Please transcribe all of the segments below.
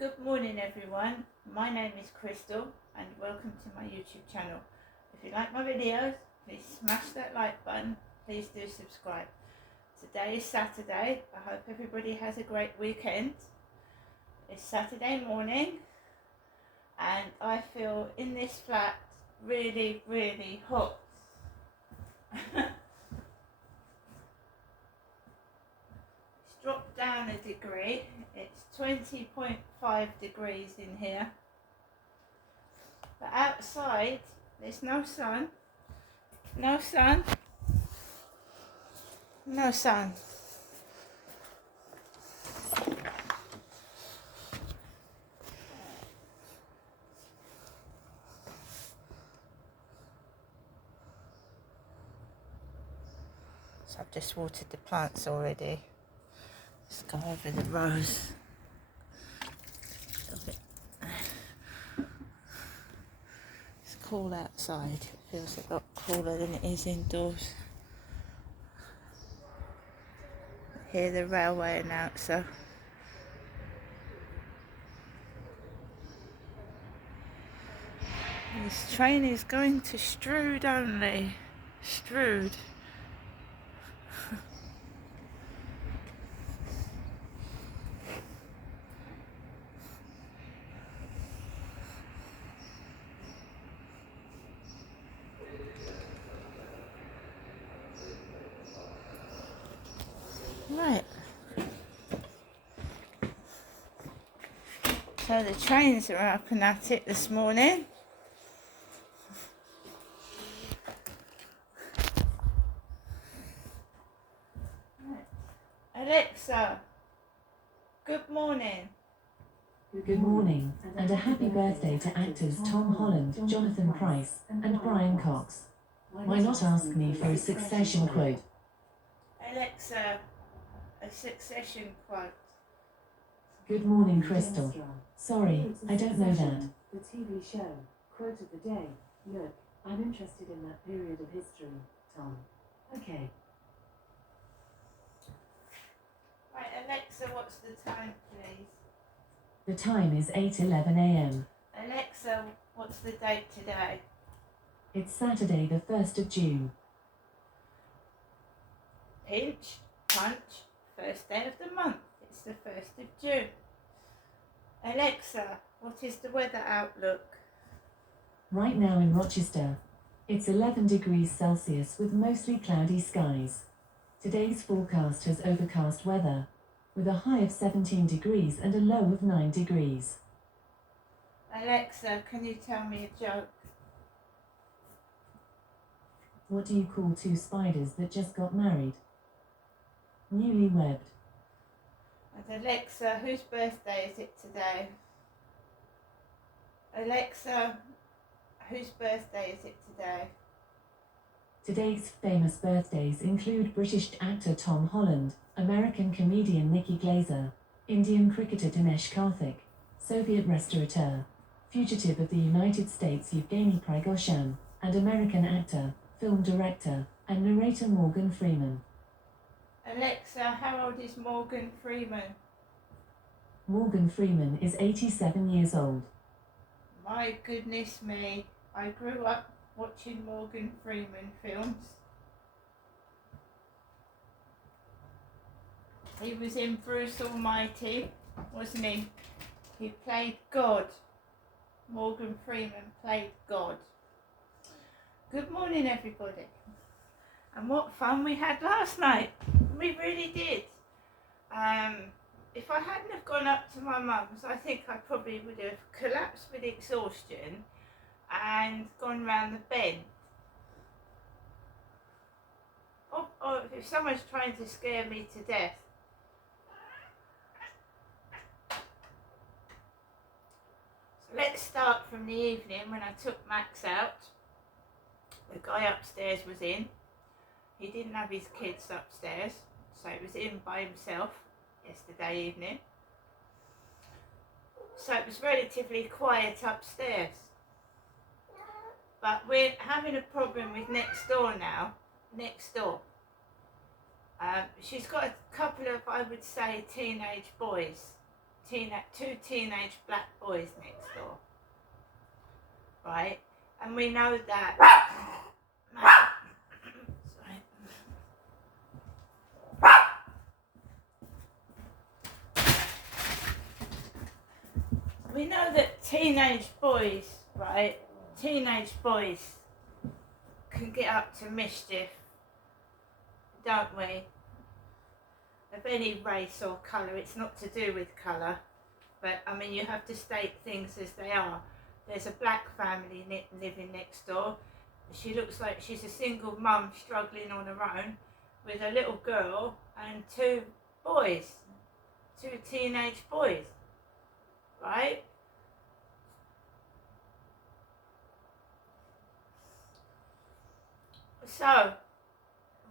Good morning everyone, my name is Crystal and welcome to my YouTube channel. If you like my videos, please smash that like button, please do subscribe. Today is Saturday, I hope everybody has a great weekend. It's Saturday morning and I feel in this flat really hot. It's dropped down a degree, it's 20.5 degrees in here. But outside, there's no sun. No sun. No sun. So I've just watered the plants already. Let's go over the rows. It's cool outside. It feels a lot cooler than it is indoors. I hear the railway announcer. This train is going to Strood only. Strood. Right. So the trains are up and at it this morning. Alexa, good morning. Good morning, and a happy birthday to actors Tom Holland, Jonathan Pryce, and Brian Cox. Why not ask me for a Succession quote? Alexa, a Succession quote. Good morning, Crystal. Sorry, I don't know that. The TV show, quote of the day, look, I'm interested in that period of history, Tom. Okay. Right, Alexa, what's the time, please? The time is 8:11 a.m. Alexa, what's the date today? It's Saturday the 1st of June. Pinch, punch, first day of the month. It's the 1st of June. Alexa, what is the weather outlook? Right now in Rochester, it's 11 degrees Celsius with mostly cloudy skies. Today's forecast has overcast weather, with a high of 17 degrees and a low of 9 degrees. Alexa, can you tell me a joke? What do you call two spiders that just got married? Newlywed. And Alexa, whose birthday is it today? Alexa, whose birthday is it today? Today's famous birthdays include British actor Tom Holland, American comedian Nikki Glaser, Indian cricketer Dinesh Karthik, Soviet restaurateur, fugitive of the United States Yevgeny Prigozhin, and American actor, film director, and narrator Morgan Freeman. Alexa, how old is Morgan Freeman? Morgan Freeman is 87 years old. My goodness me, I grew up watching Morgan Freeman films. He was in Bruce Almighty, wasn't he? He played God. Morgan Freeman played God. Good morning everybody. And what fun we had last night. We really did. If I hadn't have gone up to my mum's, I think I probably would have collapsed with exhaustion and gone round the bend. Or if someone's trying to scare me to death. So let's start from the evening when I took Max out. The guy upstairs was in. He didn't have his kids upstairs, so he was in by himself yesterday evening. So it was relatively quiet upstairs. But we're having a problem with next door now. Next door. She's got a couple of, I would say, teenage boys. two teenage black boys next door, right? And we know that. Sorry. We know that teenage boys, right? Teenage boys can get up to mischief, don't we? Of any race or colour. It's not to do with colour, but I mean, you have to state things as they are. There's a black family living next door. She looks like she's a single mum struggling on her own with a little girl and two boys, two teenage boys, right? So,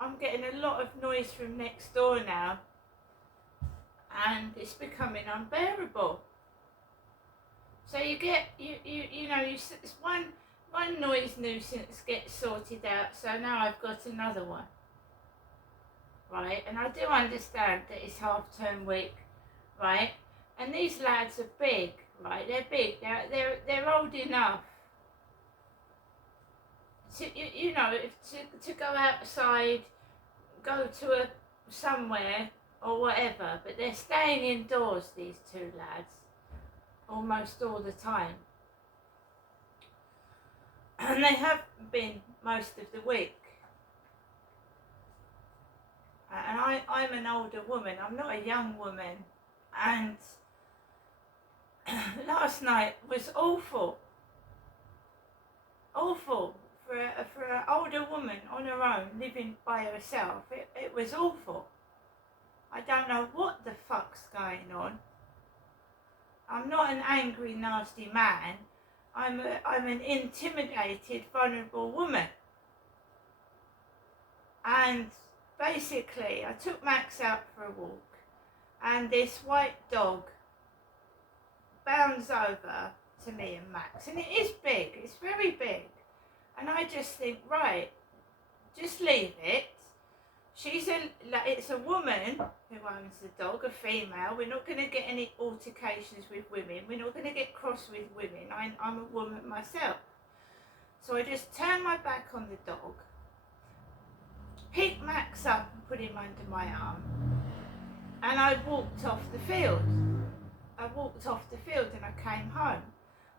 I'm getting a lot of noise from next door now, and it's becoming unbearable. So you get, one noise nuisance gets sorted out, so now I've got another one, right? And I do understand that it's half-term week, right? And these lads are big, right? They're big. They're old enough to, to go outside, go to somewhere or whatever, but they're staying indoors, these two lads, almost all the time. And they have been most of the week. And I'm an older woman, I'm not a young woman, and last night was awful. Awful. For an older woman on her own, living by herself, it was awful. I don't know what the fuck's going on. I'm not an angry, nasty man. I'm an intimidated, vulnerable woman. And basically, I took Max out for a walk, and this white dog bounds over to me and Max, and it is big. It's very big. And I just think, right, just leave it. It's a woman who owns the dog, a female. We're not going to get any altercations with women. We're not going to get cross with women. I'm a woman myself. So I just turned my back on the dog, picked Max up and put him under my arm, and I walked off the field. I walked off the field and I came home.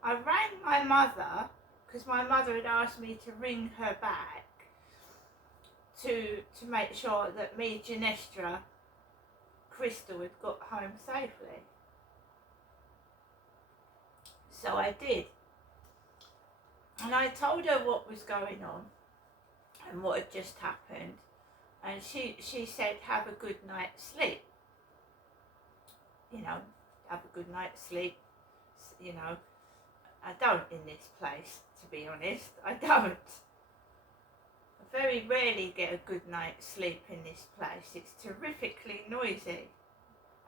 I rang my mother, because my mother had asked me to ring her back to make sure that me, Ginestra, Crystal had got home safely. So I did. And I told her what was going on and what had just happened. And she said, have a good night's sleep. Have a good night's sleep, I don't in this place, to be honest. I don't. I very rarely get a good night's sleep in this place. It's terrifically noisy.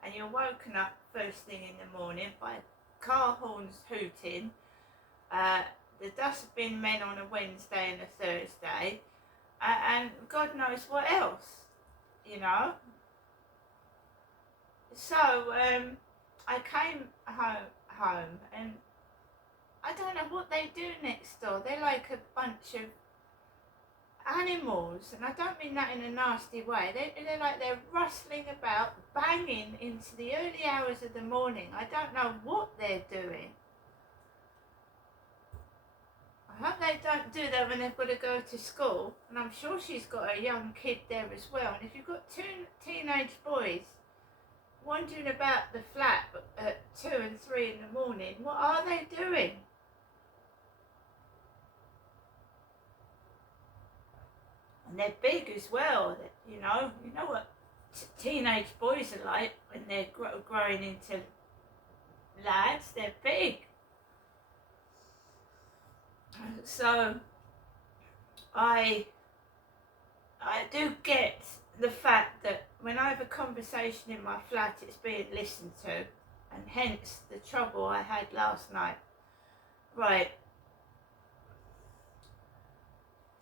And you're woken up first thing in the morning by car horns hooting, the dustbin men on a Wednesday and a Thursday, and God knows what else, So I came home and I don't know what they do next door. They're like a bunch of animals, and I don't mean that in a nasty way. They're rustling about, banging into the early hours of the morning. I don't know what they're doing. I hope they don't do that when they've got to go to school, and I'm sure she's got a young kid there as well. And if you've got two teenage boys wandering about the flat at 2 and 3 in the morning, what are they doing? And they're big as well, you know what teenage boys are like when they're growing into lads, they're big. So I do get the fact that when I have a conversation in my flat, it's being listened to, and hence the trouble I had last night. Right.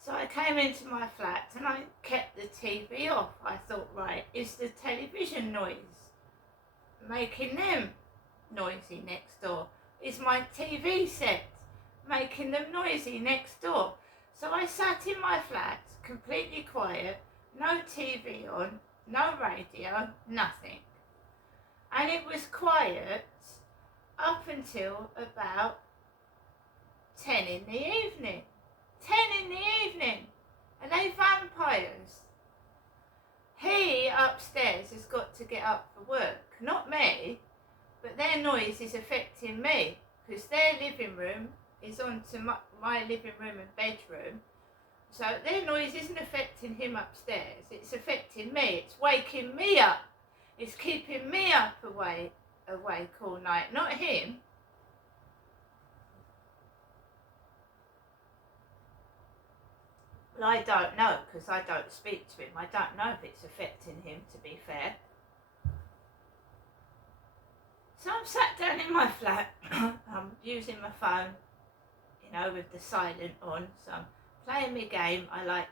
So I came into my flat and I kept the TV off. I thought, right, is the television noise making them noisy next door? Is my TV set making them noisy next door? So I sat in my flat, completely quiet, no TV on, no radio, nothing. And it was quiet up until about 10 in the evening. 10 in the evening. Are they vampires? He upstairs has got to get up for work, not me, but their noise is affecting me because their living room is onto my living room and bedroom. So their noise isn't affecting him upstairs, it's affecting me, it's waking me up, it's keeping me up awake all night, not him. Well, I don't know because I don't speak to him. I don't know if it's affecting him, to be fair. So I'm sat down in my flat, I'm using my phone, you know, with the silent on, so I'm playing my game. I like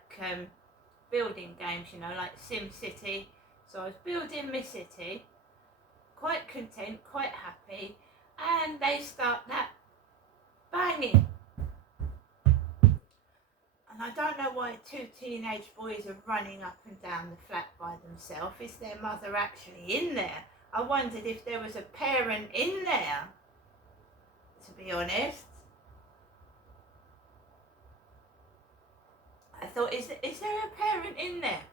building games, you know, like SimCity. So I was building my city, quite content, quite happy, and they start that banging. And I don't know why two teenage boys are running up and down the flat by themselves. Is their mother actually in there? I wondered if there was a parent in there, to be honest. I thought, is there a parent in there?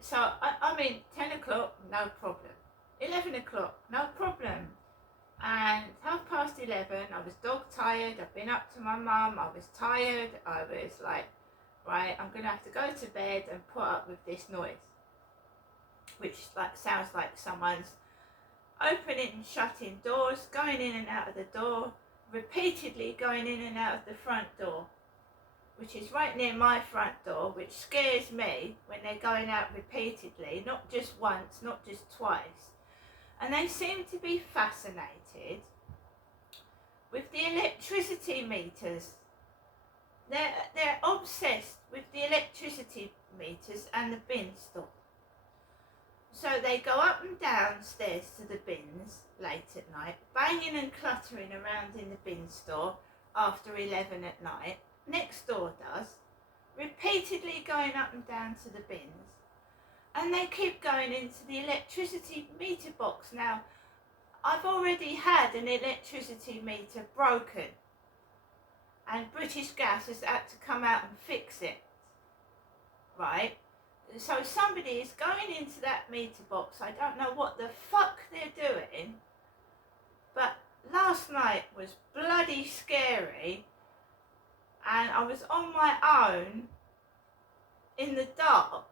So, I mean, 10 o'clock, no problem. 11 o'clock, no problem. And 11:30, I was dog tired, I've been up to my mum, I was tired, I was like, right, I'm going to have to go to bed and put up with this noise. Which sounds like someone's opening and shutting doors, going in and out of the door, repeatedly going in and out of the front door, which is right near my front door, which scares me when they're going out repeatedly, not just once, not just twice. And they seem to be fascinated with the electricity meters. They're obsessed with the electricity meters and the bin store. So they go up and downstairs to the bins late at night, banging and cluttering around in the bin store after 11 at night. Next door does, repeatedly going up and down to the bins. And they keep going into the electricity meter box. Now, I've already had an electricity meter broken, and British Gas has had to come out and fix it, right? So somebody is going into that meter box. I don't know what the fuck they're doing, but last night was bloody scary, and I was on my own in the dark.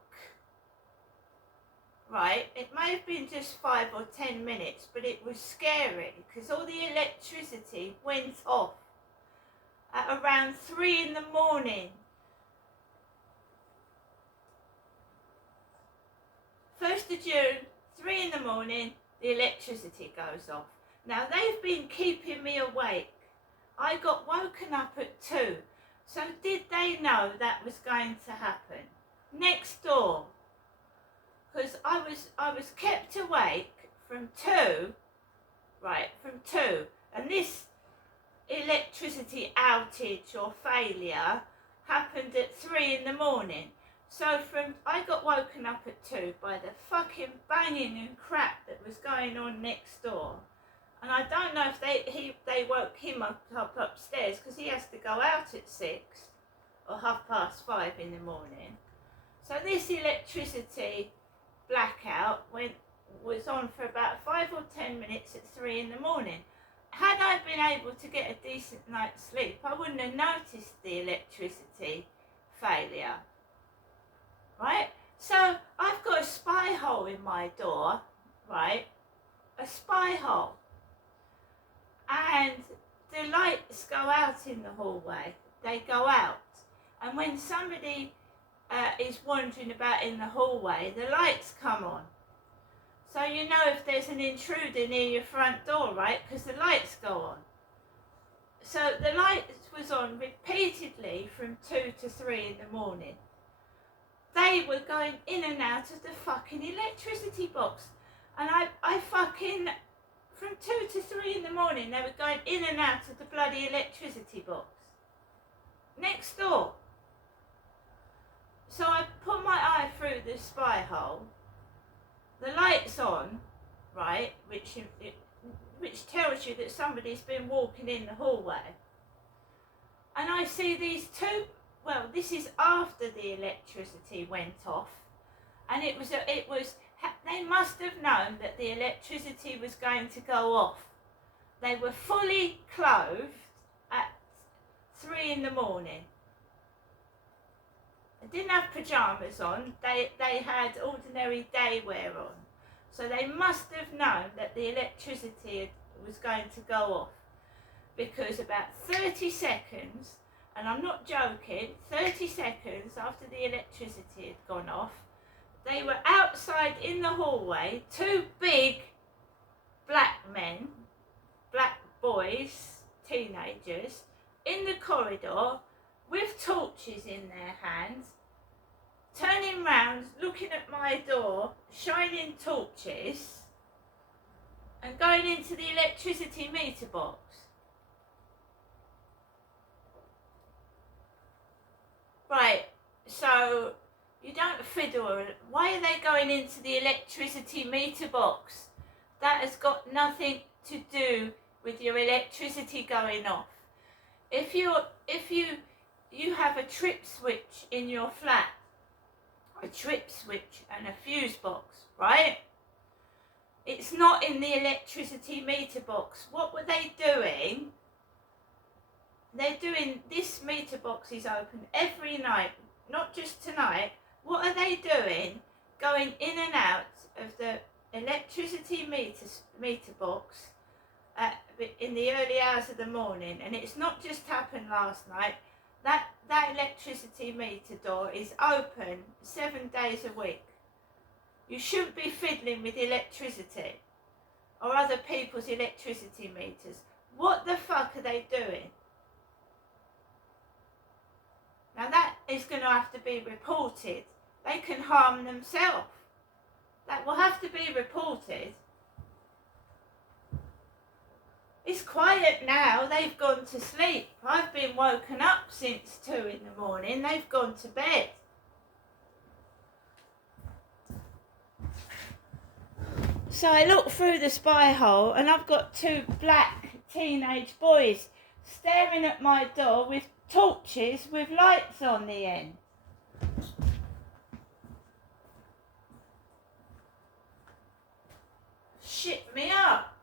Right, it may have been just 5 or 10 minutes, but it was scary because all the electricity went off at around 3 in the morning. 1st of June, 3 in the morning, the electricity goes off. Now they've been keeping me awake. I got woken up at 2. So did they know that was going to happen? Next door. Because I was kept awake from 2, right, from 2, and this electricity outage or failure happened at 3 in the morning. So I got woken up at 2 by the fucking banging and crap that was going on next door. And I don't know if they woke him up upstairs because he has to go out at 6 or 5:30 in the morning. So this electricity blackout was on for about 5 or 10 minutes at 3 in the morning. Had I been able to get a decent night's sleep, I wouldn't have noticed the electricity failure, right? So I've got a spy hole in my door, right? A spy hole. And the lights go out in the hallway. They go out. And when somebody is wandering about in the hallway, the lights come on. So you know if there's an intruder near your front door, right? Because the lights go on. So the lights was on repeatedly from 2 to 3 in the morning. They were going in and out of the fucking electricity box. And I fucking from 2 to 3 in the morning, they were going in and out of the bloody electricity box next door. So I put my eye through the spy hole. The light's on, right, which tells you that somebody's been walking in the hallway. And I see these two. Well, this is after the electricity went off, and they must have known that the electricity was going to go off. They were fully clothed at 3 in the morning. They didn't have pyjamas on, they had ordinary day wear on. So they must have known that the electricity was going to go off, because about 30 seconds, and I'm not joking, 30 seconds after the electricity had gone off, they were outside in the hallway, two big black men, black boys, teenagers, in the corridor with torches in their hands, turning round, looking at my door, shining torches, and going into the electricity meter box. Right, so you don't fiddle. Why are they going into the electricity meter box? That has got nothing to do with your electricity going off. If you have a trip switch in your flat, a trip switch and a fuse box, right? It's not in the electricity meter box. What were they doing? They're doing, this meter box is open every night, not just tonight. What are they doing? Going in and out of the electricity meter box in the early hours of the morning. And it's not just happened last night. That electricity meter door is open 7 days a week. You shouldn't be fiddling with electricity or other people's electricity meters. What the fuck are they doing? Now that is going to have to be reported. They can harm themselves. That will have to be reported. It's quiet now. They've gone to sleep. I've been woken up since 2 in the morning. They've gone to bed. So I look through the spy hole and I've got two black teenage boys staring at my door with torches with lights on the end. Shit me up.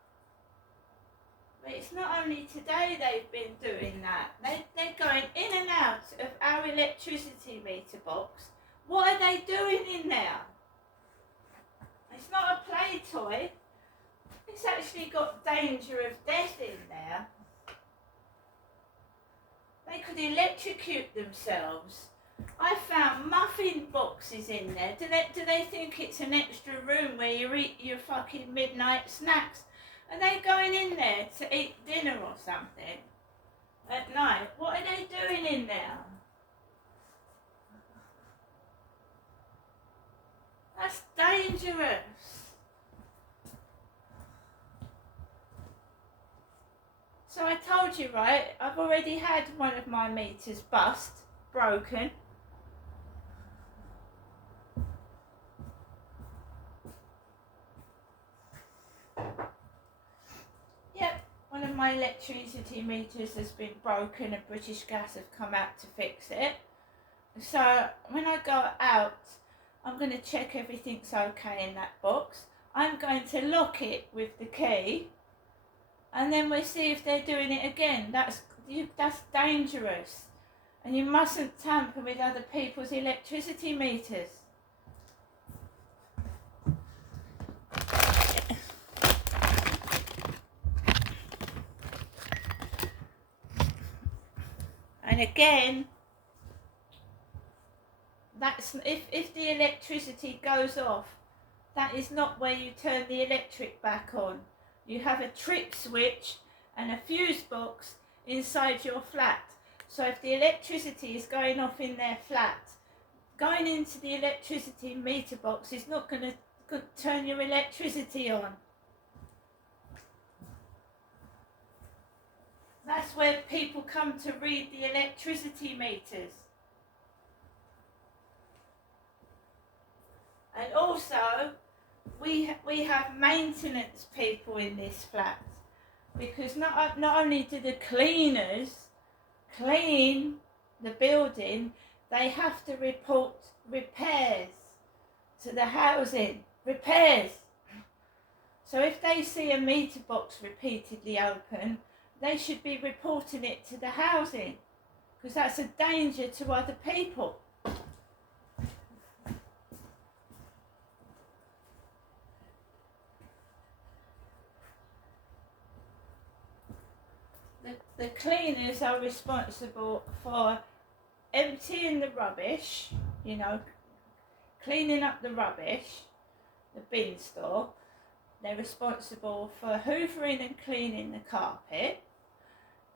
But it's not only today they've been doing that. They're going in and out of our electricity meter box. What are they doing in there? It's not a play toy. It's actually got danger of death in there. They could electrocute themselves. I found muffin boxes in there. Do they think it's an extra room where you eat your fucking midnight snacks? Are they going in there to eat dinner or something at night? What are they doing in there? That's dangerous. So I told you, right, I've already had one of my meters broken. Yep, one of my electricity meters has been broken and British Gas have come out to fix it. So when I go out, I'm going to check everything's okay in that box. I'm going to lock it with the key. And then we'll see if they're doing it again. That's dangerous. And you mustn't tamper with other people's electricity meters. And again, that's if the electricity goes off, that is not where you turn the electric back on. You have a trip switch and a fuse box inside your flat. So if the electricity is going off in their flat, going into the electricity meter box is not going to turn your electricity on. That's where people come to read the electricity meters. And also, we have maintenance people in this flat, because not only do the cleaners clean the building, they have to report repairs to the housing. Repairs. So if they see a meter box repeatedly open, they should be reporting it to the housing, because that's a danger to other people. The cleaners are responsible for emptying the rubbish, you know, cleaning up the rubbish, the bin store. They're responsible for hoovering and cleaning the carpet.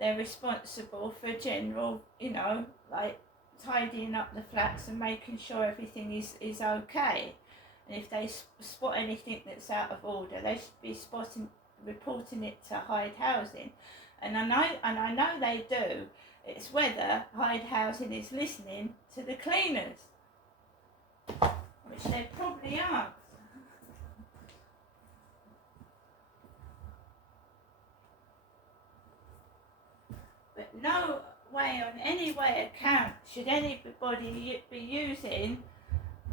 They're responsible for general, you know, like tidying up the flats and making sure everything is okay. And if they spot anything that's out of order, they should be reporting it to Hyde Housing. And I know they do. It's whether Hyde Housing is listening to the cleaners, which they probably aren't. But no way, on any way account, should anybody be using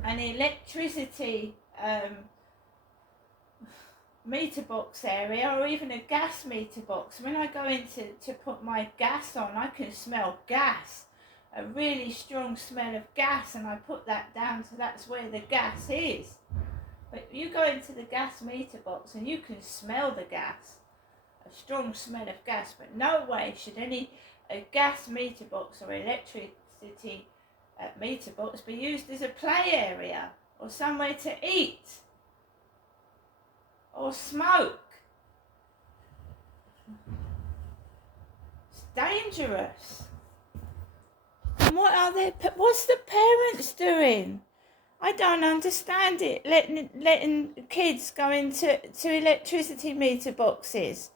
an electricity meter box area, or even a gas meter box. When I go in to put my gas on, I can smell gas, a really strong smell of gas, and I put that down, so that's where the gas is. But you go into the gas meter box and you can smell the gas, a strong smell of gas. But no way should a gas meter box or electricity meter box be used as a play area or somewhere to eat or smoke. It's dangerous. And what's the parents doing? I don't understand it. Letting kids go into electricity meter boxes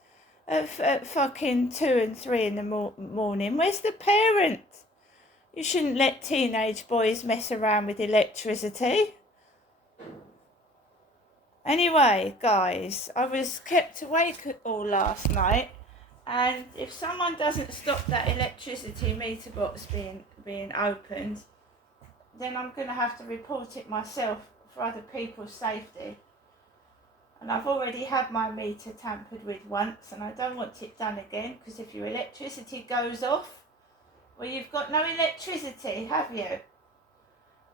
at fucking 2 and 3 in the morning. Where's the parent? You shouldn't let teenage boys mess around with electricity. Anyway, guys, I was kept awake all last night, and if someone doesn't stop that electricity meter box being opened, then I'm going to have to report it myself for other people's safety. And I've already had my meter tampered with once, and I don't want it done again, because if your electricity goes off, well, you've got no electricity, have you?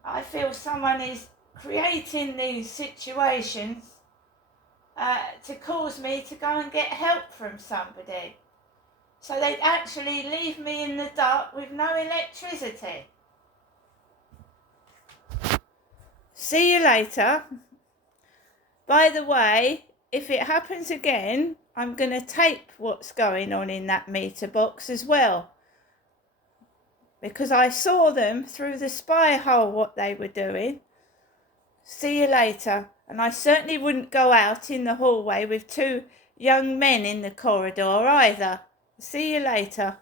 I feel someone is creating these situations to cause me to go and get help from somebody. So they'd actually leave me in the dark with no electricity. See you later. By the way, if it happens again, I'm going to tape what's going on in that meter box as well, because I saw them through the spy hole what they were doing. See you later. And I certainly wouldn't go out in the hallway with 2 young men in the corridor either. See you later.